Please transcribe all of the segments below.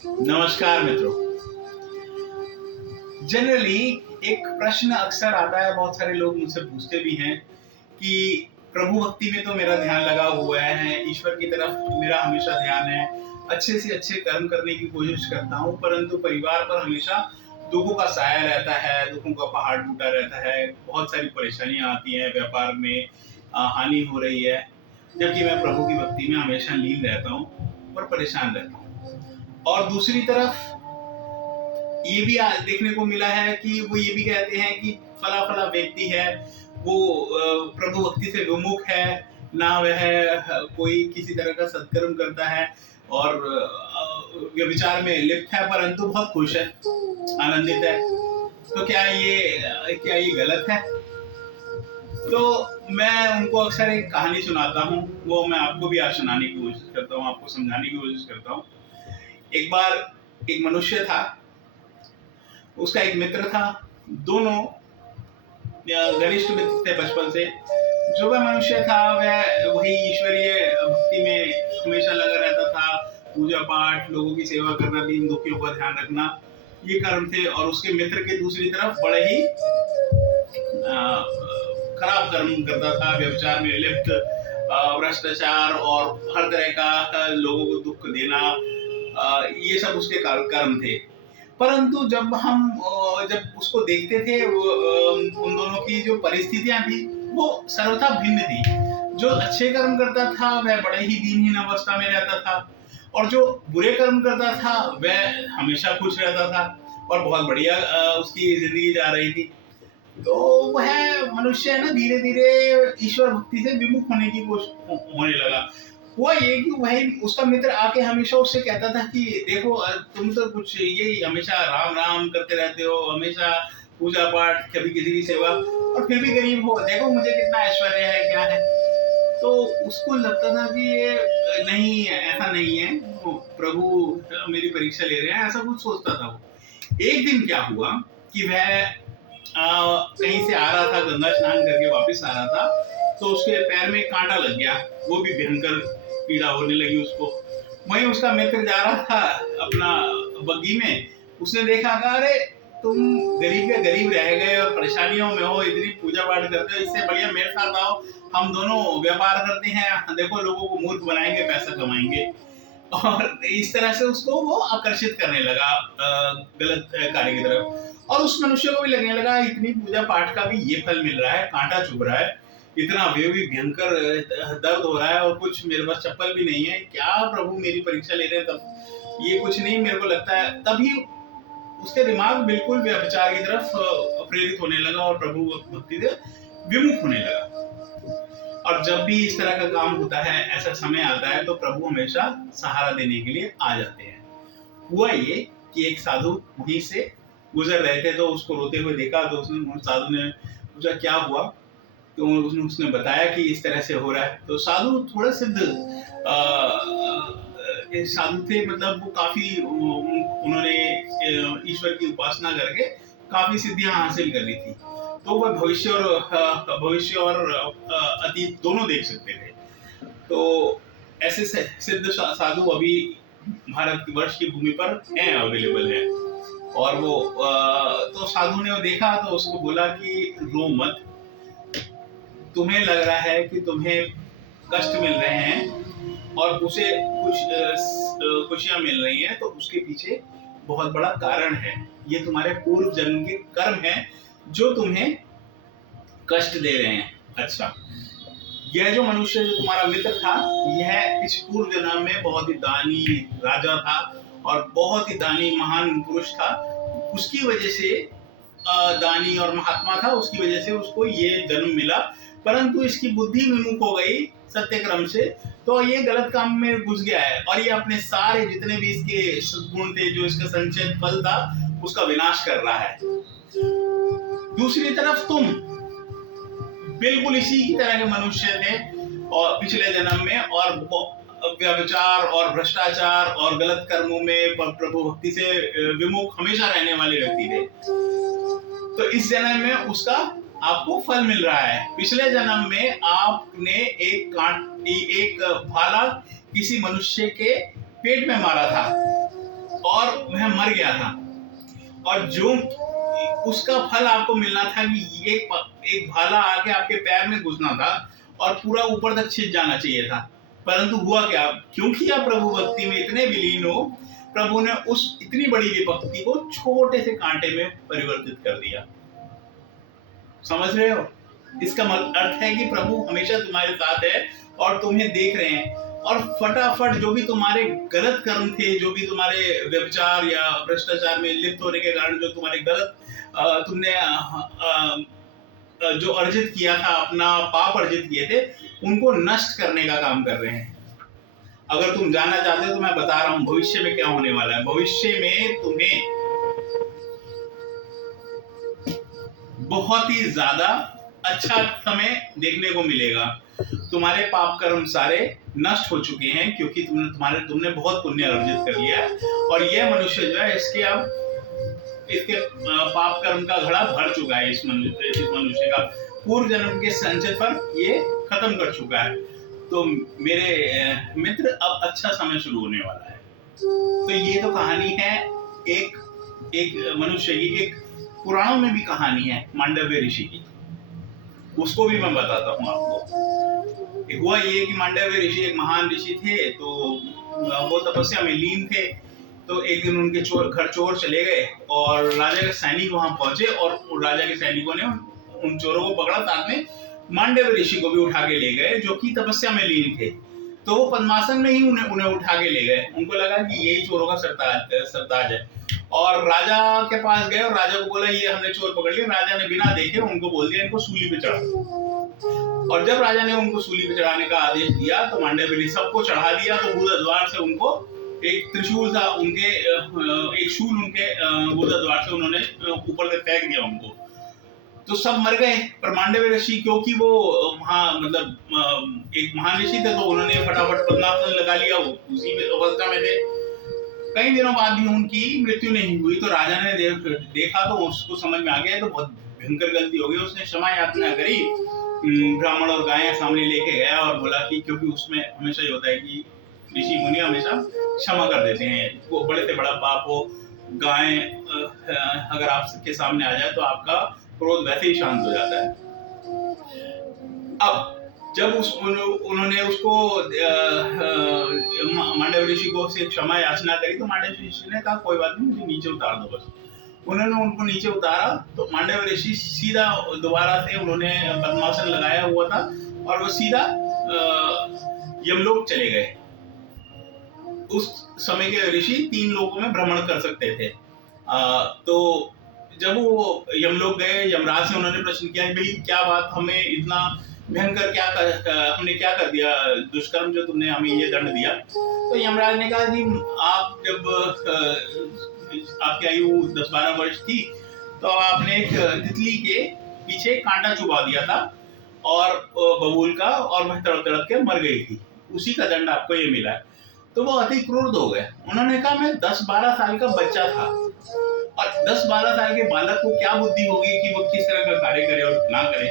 नमस्कार मित्रों। जनरली एक प्रश्न अक्सर आता है, बहुत सारे लोग मुझसे पूछते भी हैं कि प्रभु भक्ति में तो मेरा ध्यान लगा हुआ है, ईश्वर की तरफ मेरा हमेशा ध्यान है, अच्छे से अच्छे कर्म करने की कोशिश करता हूँ, परंतु परिवार पर हमेशा दुखों का साया रहता है, दुखों का पहाड़ टूटा रहता है, बहुत सारी परेशानियां आती हैं, व्यापार में हानि हो रही है, जबकि मैं प्रभु की भक्ति में हमेशा लीन रहता हूँ और परेशान रहता हूँ। और दूसरी तरफ ये भी देखने को मिला है कि वो ये भी कहते हैं कि फला फला व्यक्ति है, वो प्रभु भक्ति से विमुख है, ना वह कोई किसी तरह का सत्कर्म करता है और व्यभिचार में लिप्त है, परंतु बहुत खुश है, आनंदित है। तो क्या ये गलत है? तो मैं उनको अक्सर एक कहानी सुनाता हूँ, वो मैं आपको भी आज सुनाने की कोशिश करता हूँ, आपको समझाने की कोशिश करता हूँ। एक बार एक मनुष्य था, उसका एक मित्र था, दोनों घनिष्ठ मित्र थे बचपन से। जो वह मनुष्य था वह वही ईश्वरीय भक्ति में हमेशा लगा रहता था, पूजा पाठ, लोगों की सेवा करना, दीन दुखियों का ध्यान रखना, ये कर्म थे। और उसके मित्र के दूसरी तरफ बड़े ही खराब कर्म करता था, व्यभिचार में लिप्त, भ्रष्टाचार और हर तरह का लोगों को दुख देना, ये सब उसके कर्म थे। परंतु जब उसको देखते थे, उन दोनों की जो परिस्थितियां थी वो सर्वथा भिन्न थी। जो अच्छे कर्म करता था वह बड़े ही दीनहीन अवस्था में रहता था, और जो बुरे कर्म करता था वह हमेशा खुश रहता था और बहुत बढ़िया उसकी जिंदगी जा रही थी। तो वह मनुष्य है ना, धीरे धीरे ईश्वर भक्ति से विमुख होने की कोशिश होने लगा। हुआ ये कि वही उसका मित्र आके हमेशा उससे कहता था कि देखो, तुम तो कुछ यही हमेशा राम राम करते रहते हो, हमेशा पूजा पाठ, कभी किसी की सेवा, और फिर भी गरीब हो, देखो मुझे कितना ऐश्वर्य है, क्या है। तो उसको लगता था कि ये नहीं, ऐसा नहीं है, प्रभु मेरी परीक्षा ले रहे हैं, ऐसा कुछ सोचता था वो। एक दिन क्या हुआ कि वह कहीं से आ रहा था, गंगा स्नान करके वापस आ रहा था, तो उसके पैर में कांटा लग गया, वो भी भयंकर पीड़ा होने लगी उसको। वहीं उसका मित्र जा रहा था अपना बग्गी में, उसने देखा कि अरे तुम गरीब के गरीब रह गए और परेशानियों में हो, इतनी पूजा पाठ करते हो, इससे बढ़िया मेरे साथ आओ, हम दोनों व्यापार करते हैं, देखो लोगों को मूर्ख बनाएंगे, पैसा कमाएंगे। और इस तरह से उसको वो आकर्षित करने लगा गलत कार्य की तरफ। और उस मनुष्य को भी लगने लगा इतनी पूजा पाठ का भी ये फल मिल रहा है, कांटा चुभ रहा है, इतना वे भी भयंकर दर्द हो रहा है, और कुछ मेरे पास चप्पल भी नहीं है, क्या प्रभु मेरी परीक्षा ले रहे हैं, तब ये कुछ नहीं मेरे को लगता है। तभी उसके दिमाग बिल्कुल व्यभिचार की तरफ प्रेरित होने लगा और प्रभु भक्ति से विमुख होने लगा। और जब भी इस तरह का काम होता है, ऐसा समय आता है, तो प्रभु हमेशा सहारा देने के लिए आ जाते हैं। हुआ ये कि एक साधु वहीं से गुजर रहे थे, तो उसको रोते हुए देखा, तो साधु ने पूछा क्या हुआ, तो उसने बताया कि इस तरह से हो रहा है। तो साधु थोड़ा सिद्ध साधु थे, मतलब वो काफी उन्होंने ईश्वर की उपासना करके काफी सिद्धियां हासिल कर ली थी, तो वह भविष्य और अतीत दोनों देख सकते थे। तो ऐसे सिद्ध साधु अभी भारत वर्ष की भूमि पर हैं, अवेलेबल है। और वो तो साधु ने वो देखा, तो उसको बोला कि रो मत, तुम्हें लग रहा है कि तुम्हें कष्ट मिल रहे हैं और उसे खुशियां मिल रही हैं, तो उसके पीछे बहुत बड़ा कारण है, ये तुम्हारे पूर्व जन्म के कर्म हैं जो तुम्हें कष्ट दे रहे हैं। अच्छा, यह जो मनुष्य जो तुम्हारा मित्र था, यह इस पूर्व जन्म में बहुत ही दानी राजा था और बहुत ही दानी महान पुरुष था, उसकी वजह से दानी और महात्मा था, उसकी वजह से उसको ये जन्म मिला। परंतु इसकी बुद्धि विमुख हो गई सत्य क्रम से, तो ये गलत काम में घुस गया है, और ये अपने सारे जितने भी इसके सद्गुण थे, जो इसका संचित फल था, उसका विनाश कर रहा है। दूसरी तरफ तुम बिल्कुल इसी की तरह के मनुष्य थे और पिछले जन्म में, और व्यभिचार और भ्रष्टाचार और गलत कर्मों में प्रभु भक्ति से विमुख हमेशा रहने वाले व्यक्ति थे। तो इस जन्म में उसका आपको फल मिल रहा है। पिछले जन्म में आपने एक भाला किसी मनुष्य के पेट में मारा था, और वह मर गया था, और जो उसका फल आपको मिलना था कि एक भाला आके आपके पैर में घुसना था और पूरा ऊपर तक छिद जाना चाहिए था। परंतु हुआ क्या, क्योंकि आप प्रभु भक्ति में इतने विलीन हो, प्रभु ने उस इतनी बड़ी विपत्ति को छोटे से कांटे में परिवर्तित कर दिया। समझ रहे हो? इसका अर्थ है कि प्रभु हमेशा तुम्हारे साथ है और तुम्हें देख रहे हैं, और फटाफट जो भी तुम्हारे गलत कर्म थे, जो भी तुम्हारे व्यभिचार या भ्रष्टाचार में लिप्त होने के कारण जो तुम्हारे गलत तुमने जो अर्जित किया था, अपना पाप अर्जित किए थे, उनको नष्ट करने का काम कर रहे हैं। अगर तुम जानना चाहते हो तो मैं बता रहा हूं भविष्य में क्या होने वाला है। भविष्य में तुम्हें बहुत ही ज्यादा अच्छा समय देखने को मिलेगा। तुम्हारे पाप कर्म सारे नष्ट हो चुके हैं, क्योंकि तुमने बहुत पुण्य अर्जित कर लिया है, और यह मनुष्य जो है इसके पाप कर्म का घड़ा भर चुका है। इस मनुष्य का पूर्व जन्म के संचित पर ये खत्म कर चुका है। तो मेरे मित्र, अब अच्छा समय शुरू होने वाला है। तो ये तो कहानी है एक मनुष्य की, एक पुराणों में भी कहानी है मांडव्य ऋषि की, उसको भी मैं बताता हूँ आपको। हुआ ये कि मांडव्य ऋषि एक महान ऋषि थे, तो वो तपस्या में लीन थे। तो एक दिन उनके घर चोर चले गए और राजा के सैनिक वहां पहुंचे, और राजा के सैनिकों ने उन चोरों को पकड़ा, साथ में मांडव्य ऋषि को भी उठा के ले गए, जो कि तपस्या में लीन थे। तो वो पद्मासन में ही उन्हें उठा के ले गए। उनको लगा कि यही चोरों का सरताज है, और राजा के पास गए और राजा को बोला ये हमने चोर पकड़ लिया। राजा ने बिना देखे उनको बोल दिया इनको सूली पे चढ़ा। और जब राजा ने उनको सूली पे चढ़ाने का आदेश दिया तो मांडव्य ऋषि सबको चढ़ा दिया। तो गुदा द्वार से उनको एक त्रिशूल था, एक शूल उनके गुदा द्वार से उन्होंने ऊपर से फेंक दिया उनको। तो सब मर गए। पर मांडव्य ऋषि, क्योंकि वो एक महान ऋषि थे, तो उन्होंने फटाफट पद्मासन लगा लिया, उसी अवस्था में थे। कई दिनों बाद भी उनकी मृत्यु नहीं हुई। तो राजा ने देखा तो उसको समझ में आ गया तो बहुत भयंकर गलती हो गई। उसने क्षमा याचना करी, ब्राह्मण और गायें सामने लेके गया और बोला कि, क्योंकि उसमें हमेशा ये होता है कि ऋषि मुनि हमेशा क्षमा कर देते हैं, वो बड़े से बड़ा पाप हो, गाय अगर आपके सामने आ जाए तो आपका क्रोध वैसे ही शांत हो जाता है। अब जब उन्होंने उसको मांडव्य ऋषि को से क्षमा याचना करी, तो मांडव्य ऋषि ने कहा कोई बात नहीं, मुझे नीचे उतार दो बस। उन्होंने उनको नीचे उतारा तो मांडव्य ऋषि सीधा दोबारा से, उन्होंने पद्मासन लगाया हुआ था और वो सीधा यमलोक चले गए। उस समय के ऋषि 3 लोकों में भ्रमण कर सकते थे। तो जब वो यमलोक गए, यमराज से उन्होंने प्रश्न किया भाई क्या बात, हमें इतना भयंकर हमने क्या कर दिया दुष्कर्म जो तुमने हमें ये दंड दिया। तो यमराज ने कहा कि आप जब आपकी आयु 10-12 वर्ष थी तो आपने एक तितली के पीछे कांटा चुभा दिया था और बबूल का, और वह तड़प तड़प के मर गई थी, उसी का दंड आपको ये मिला है। तो वो अति क्रोध हो गए। उन्होंने कहा मैं 10-12 साल का बच्चा था, और 10-12 साल के बालक को क्या बुद्धि होगी कि वो किस तरह का कार्य करे और ना करे।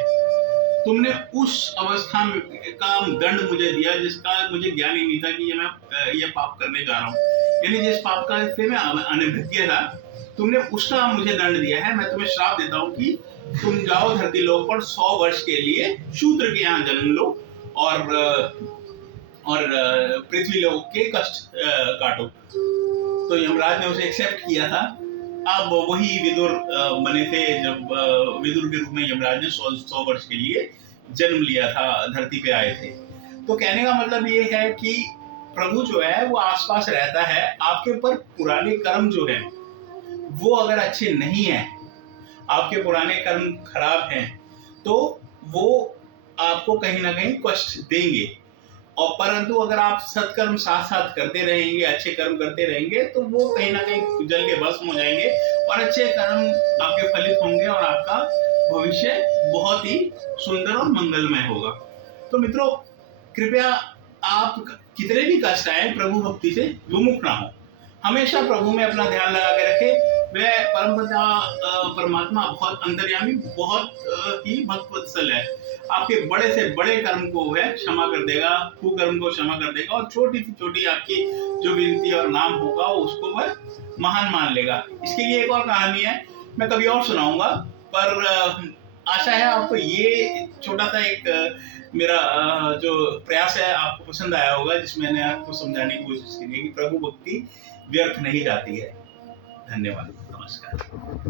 तुमने उस अवस्था में का दंड मुझे दिया जिसका मुझे ज्ञान ही नहीं था कि ये पाप करने जा रहा हूँ, यानी जिस पाप का से मैं अनभिज्ञ था, तुमने उसका मुझे दंड दिया है। मैं तुम्हें श्राप देता हूँ कि तुम जाओ धरती लोक पर 100 वर्ष के लिए शूद्र के यहाँ जन्म लो और पृथ्वी लोक के कष्ट काटो। तो यमराज ने उसे एक्सेप्ट किया था। अब वही विदुर बने थे, जब विदुर के रूप में यमराज ने 100 वर्ष के लिए जन्म लिया था, धरती पे आए थे। तो कहने का मतलब ये है कि प्रभु जो है वो आसपास रहता है। आपके ऊपर पुराने कर्म जो है वो अगर अच्छे नहीं है, आपके पुराने कर्म खराब हैं, तो वो आपको कहीं ना कहीं कष्ट देंगे। और परंतु अगर आप सत्कर्म साथ साथ करते रहेंगे, अच्छे कर्म करते रहेंगे, तो वो कहीं ना कहीं जल के भस्म हो जाएंगे और अच्छे कर्म आपके फलित होंगे और आपका भविष्य बहुत ही सुंदर और मंगलमय होगा। तो मित्रों, कृपया आप कितने भी कष्ट आए, प्रभु भक्ति से विमुख ना हो। हमेशा प्रभु में अपना ध्यान लगा के रखें। वह परमपिता परमात्मा बहुत अंतर्यामी, बहुत ही भक्तवत्सल है। आपके बड़े से बड़े कर्म को वह क्षमा कर देगा, कुकर्म को क्षमा कर देगा, और छोटी से छोटी आपकी जो विनती और नाम होगा उसको वह महान मान लेगा। इसके लिए एक और कहानी है, मैं कभी और सुनाऊंगा, पर आशा है आपको ये छोटा सा एक मेरा जो प्रयास है आपको पसंद आया होगा, जिसमें मैंने आपको समझाने की कोशिश की है कि प्रभु भक्ति व्यर्थ नहीं जाती है। धन्यवाद, नमस्कार।